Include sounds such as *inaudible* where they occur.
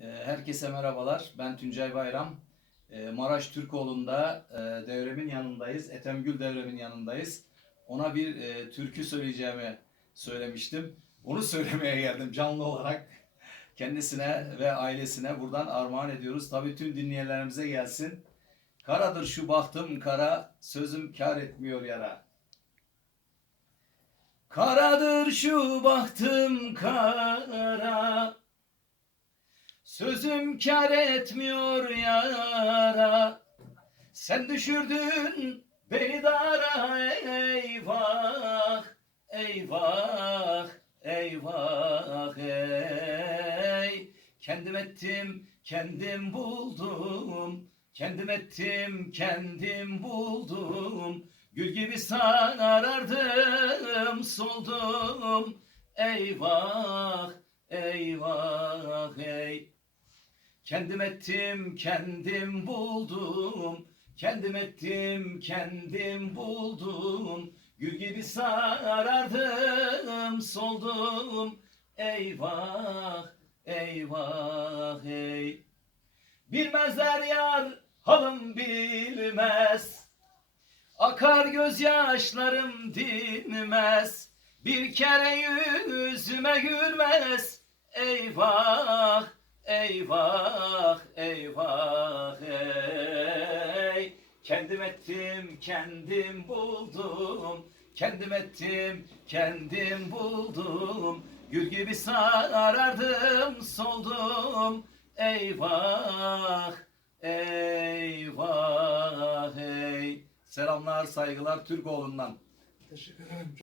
Ee, Herkese merhabalar. Ben Tuncay Bayram. Ee, Maraş Türkoğlu'nda e, devremin yanındayız. Etemgül devremin yanındayız. Ona bir e, türkü söyleyeceğimi söylemiştim. Onu *laughs* söylemeye geldim canlı olarak. Kendisine ve ailesine buradan armağan ediyoruz. Tabii tüm dinleyenlerimize gelsin. Karadır şu bahtım kara, sözüm kar etmiyor yara. Karadır şu bahtım kara, Sözüm kar etmiyor yara. Sen düşürdün beni dara eyvah Eyvah eyvah ey. Kendim ettim kendim buldum. Kendim ettim kendim buldum. Gül gibi sarardım soldum. Eyvah eyvah ey Kendim ettim, kendim buldum. Kendim ettim, kendim buldum. Gül gibi sarardım, soldum. Eyvah, eyvah, ey. Bilmezler yar, halım bilmez. Akar gözyaşlarım dinmez. Bir kere yüzüme gülmez. Eyvah, eyvah, eyvah, ey. Kendim ettim, kendim buldum. Kendim ettim, kendim buldum. Gül gibi sarardım, soldum. Eyvah, eyvah, ey. Selamlar, saygılar Türkoğlu'ndan. Teşekkür ederim.